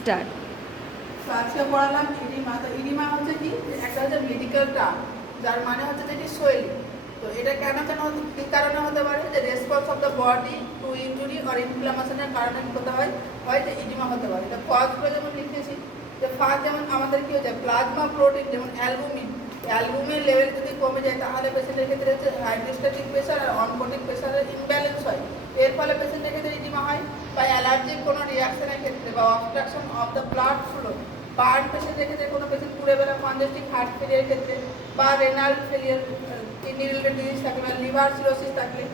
Start. তো আজকে পড়ালাম edema. তো ইডিমা হচ্ছে কি, একটা হচ্ছে মেডিকেল টার্ম, যার মানে হচ্ছে যে কি শৈলী। তো এটা কেন কি কারণে হতে পারে, যে response of the body to injury or ইনফ্লামেশনের কারণে কি হতে হয়, যে ইডিমা হতে পারে। তো ফার্স্টগুলো যেমন লিখেছি, যে ফার্স্ট যেমন আমাদের কি হচ্ছে প্লাজমা প্রোটিন, যেমন অ্যালবুমিন, অ্যালবুমিন লেভেল যদি কমে যায় তাহলে পেশেন্টের ক্ষেত্রে হচ্ছে হাইড্রোস্ট্যাটিক প্রেশার আর অনকোটিক প্রেশারের ইমব্যালেন্স হয়। এর ফলে পেশেন্টের ক্ষেত্রে ইডিমা হয়। বা অ্যালার্জিক কোনো রিয়াকশনের ক্ষেত্রে, বা obstruction of the blood flow, burn পেশেন্টের ক্ষেত্রে, কোনো পেশেন্ট পুড়ে বেলা কনজেস্টিভ হার্ট ফেলিয়ার ক্ষেত্রে, বা renal failure, kidney related disease থাকলে, বা লিভার সিরোসিস থাকলে।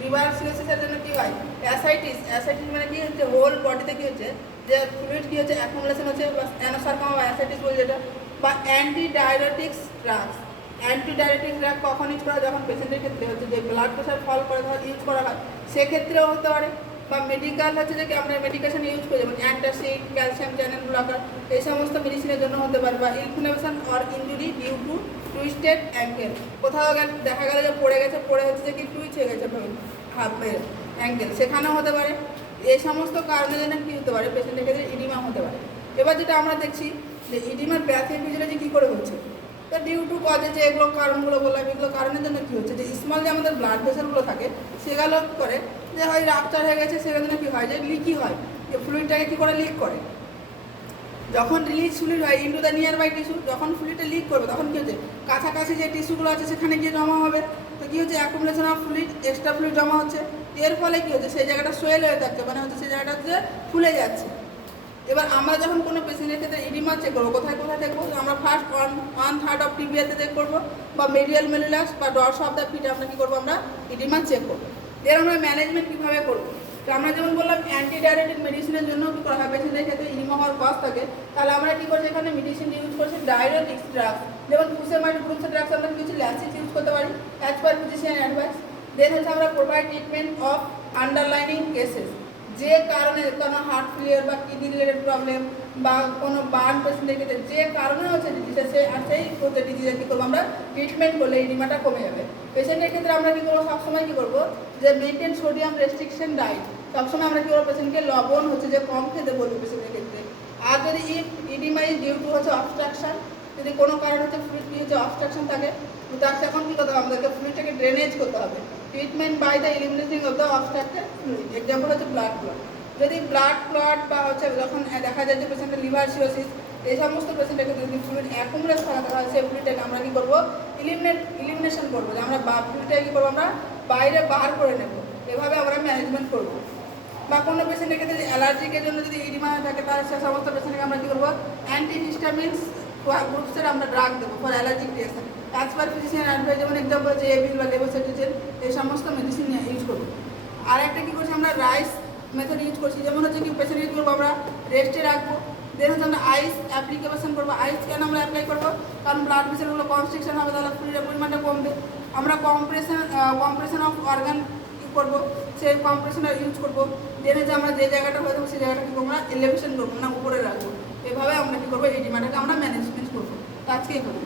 লিভার সিরোসিসের জন্য কি হয়, অ্যাসাইটিস। অ্যাসাইটিস মানে কি হচ্ছে, হোল বডিতে কি হচ্ছে, যে ফ্লুইড কি হচ্ছে, অ্যাকুমুলেশন হচ্ছে, বা অ্যানোসার্কোমা বা অ্যাসাইটিস বলে যেটা। বা অ্যান্টিডায়াবেটিক্স ড্রাগস। অ্যান্টিডায়াবেটিক ড্রাগ কখন ইউজ করা হয়, যখন পেশেন্টের ক্ষেত্রে হচ্ছে যে ব্লাড প্রেশার ফল করে তখন ইউজ করা হয়, সেক্ষেত্রেও হতে পারে। বা মেডিকেল হচ্ছে যে আমরা মেডিকেশন ইউজ করি, যেমন অ্যান্টাসিড, ক্যালসিয়াম চ্যানেল ব্লকার, এই সমস্ত মেডিসিনের জন্য হতে পারে। বা inflammation or injury due to twisted ankle, কোথাও দেখা গেল যে পড়ে গেছে, পড়ে হচ্ছে যে কি টুইচ হয়ে গেছে অ্যাঙ্কেল, সেখানেও হতে পারে। এই সমস্ত কারণের জন্য কী হতে পারে, পেশেন্টের ক্ষেত্রে ইডিমা হতে পারে। এবার যেটা আমরা দেখছি যে ইডিমার প্যাথোফিজিওলজি কী করে হচ্ছে। তো ডিউ টু কজে যে এগুলো কারণগুলো বললাম, এগুলো কারণের জন্য কী হচ্ছে, যে স্মল যে আমাদের ব্লাড ভেসেলগুলো থাকে সেগুলো কী করে, যে হয় রাপচার হয়ে গেছে, সেগুলো জন্য কী হয়, যে লিকই হয়, যে ফ্লুইডটাকে কী করে লিক করে। যখন রিলিজ ফ্লুইড হয় into the nearby tissue, যখন ফ্লুইডটা লিক করবে তখন কী হচ্ছে, কাছাকাছি যে টিস্যুগুলো আছে সেখানে গিয়ে জমা হবে। তো কী হচ্ছে, accumulation of fluid, extra fluid জমা হচ্ছে। এর ফলে কী হচ্ছে, সেই জায়গাটা সোয়েল হয়ে থাকছে, মানে হচ্ছে সেই জায়গাটা হচ্ছে ফুলে যাচ্ছে। এবার আমরা যখন কোনো পেশেন্টের ক্ষেত্রে ইডিমা চেক করবো, কোথায় কোথায় দেখবো, আমরা ফার্স্ট 1/3 অফ টিবিয়াতে চেক করবো, বা মেডিয়াল মেলুলাস বা ডরস অফ দ্য ফিট আমরা কী করবো, আমরা ইডিমা চেক করবো। এর আমরা ম্যানেজমেন্ট কীভাবে করবো, তো আমরা যেমন বললাম অ্যান্টিডায়াবেটিক মেডিসিনের জন্য কী করা হয়, পেশেন্টের ক্ষেত্রে ইডিমা হওয়ার কজ থাকে, তাহলে আমরা কী করছি, এখানে মেডিসিন ইউজ করছি ডায়াবেটিক্স ড্রাগস, যেমন ফুসেমাইড গ্রুপস ড্রাগস আমরা কিছু ল্যাসিস ইউজ করতে পারি অ্যাজ পার ফিজিশিয়ান অ্যাডভাইস। দেন হচ্ছে আমরা provide treatment of underlining cases, যে কারণে কোনো হার্ট ফেলিয়ার বা কিডনি রিলেটেড প্রবলেম, বা কোনো বার্ন পেশেন্টের ক্ষেত্রে যে কারণে হচ্ছে ডিজিজটা, সেই হচ্ছে ডিজিজের কী করবো, আমরা ট্রিটমেন্ট করলে ইডিমাটা কমে যাবে। পেশেন্টের ক্ষেত্রে আমরা কী করবো, সবসময় কী করবো, যে মেনটেন সোডিয়াম রেস্ট্রিকশন ডায়েট, সবসময় আমরা কী করবো, পেশেন্টকে লবণ হচ্ছে যে কম খেতে বলবো পেশেন্টের ক্ষেত্রে। আর যদি ইডিমা ইজ ডিউ টু হচ্ছে অবস্ট্রাকশন, যদি কোনো কারণ হচ্ছে ফ্লুইড কি হচ্ছে অবস্ট্রাকশন থাকে, তার এখন কী করতে হবে, আমাদেরকে ফ্লুইডটাকে ড্রেনেজ করতে হবে। Treatment by the eliminating of the obstructed fluid, example হচ্ছে ব্লাড ক্লট। যদি ব্লাড ক্লট বা হচ্ছে যখন দেখা যায় যে পেশেন্টের লিভার সিরোসিস, এই সমস্ত পেশেন্টের ক্ষেত্রে যদি ফ্লুইড অ্যাকুমুলেট থাকা হয়, সেই ফ্লুইডটাকে আমরা কী করবো, ইলিমিনেশন করবো, যে আমরা ফ্লুইডটাকে কী করবো, আমরা বাইরে বার করে নেবো। এভাবে আমরা ম্যানেজমেন্ট করবো। বা কোনো পেশেন্টের ক্ষেত্রে যদি অ্যালার্জিকের জন্য যদি ইডিমা থাকে, তাহলে সে সমস্ত পেশেন্টকে আমরা কী করবো, অ্যান্টিহিস্টামিনস গ্রুপসের আমরা ড্রাগ দেবো for allergic reaction as per physician advice, যেমন এক্সাম্পল যে এবিল বা লেভোসেট্রিজিন, এই সমস্ত মেডিসিন ইউজ করবো। আর একটা কী করছি, আমরা রাইস মেথড ইউজ করছি, যেমন হচ্ছে কি পেশেন্টকে কী করবো, আমরা রেস্টে রাখবো। দেন হচ্ছে আমরা আইস অ্যাপ্লিকেশন করবো। আইস কেন আমরা অ্যাপ্লাই করবো, কারণ ব্লাড ভেসেলগুলো কনস্ট্রিকশন হবে, তাহলে ফ্লুইডের পরিমাণটা কমবে। আমরা কম্প্রেশন অফ অর্গান কী করবো, সেই কম্প্রেশনটা ইউজ করবো। দেন হচ্ছে আমরা যে জায়গাটা হয়ে যাবো সেই জায়গাটা কী করবো, আমরা এলিভেশন করবো, না উপরে রাখবো। এভাবে আমরা কী করবো, এই ডিমান্ডটাকে আমরা ম্যানেজমেন্ট করবো। তো আজকেই করবো।